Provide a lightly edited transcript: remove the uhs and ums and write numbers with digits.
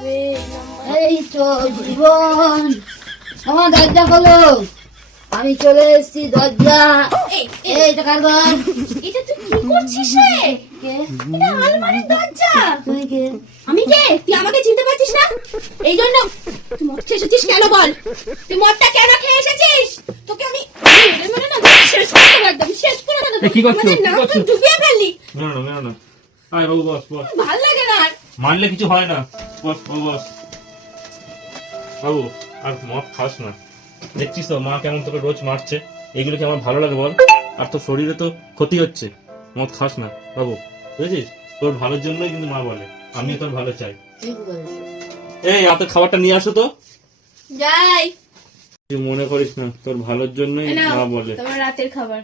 হবে এই তো জীবন, আমার দরজা খোলো, আমি চলে এসেছি। দরজা এইটা কারবার। এটা তুই কি করছিস রে? এটা আলমারির দরজা। তুই কে? আমি কে? তুই আমাকে চিনতে পারছিস না? এই জন্য তুই মদ খেয়ে এসেছিস কেন বল? তুই মদটা কেন খেয়ে এসেছিস? তোকে আমি মেরে না শেষ করে দেবো, একদম শেষ করে দেবো। কি করছো? আমাদের নাম তুই ডুবিয়ে ফেললি। না আয় বাবু, বস বস। ভাল লাগে না আর। মারলে কিছু হয় না, বস বাবু বস। বাবু আর মদ খাস না, দেখছিস তো মা কেমন তোকে রোজ মারছে। এগুলো কি আমার ভালো লাগে বল? আর তোর শরীরে তো ক্ষতি হচ্ছে। মদ খাস না বাবু, বুঝেছিস? তোর ভালোর জন্যই কিন্তু মা বলে, আমি তোর ভালো চাই। ঠিক বলেছো। এই হাতে খাবারটা নিয়ে আসো তো। যাই। তুই মনে করিস না, তোর ভালোর জন্যই নাও, মা বলে। তোমার রাতের খাবার।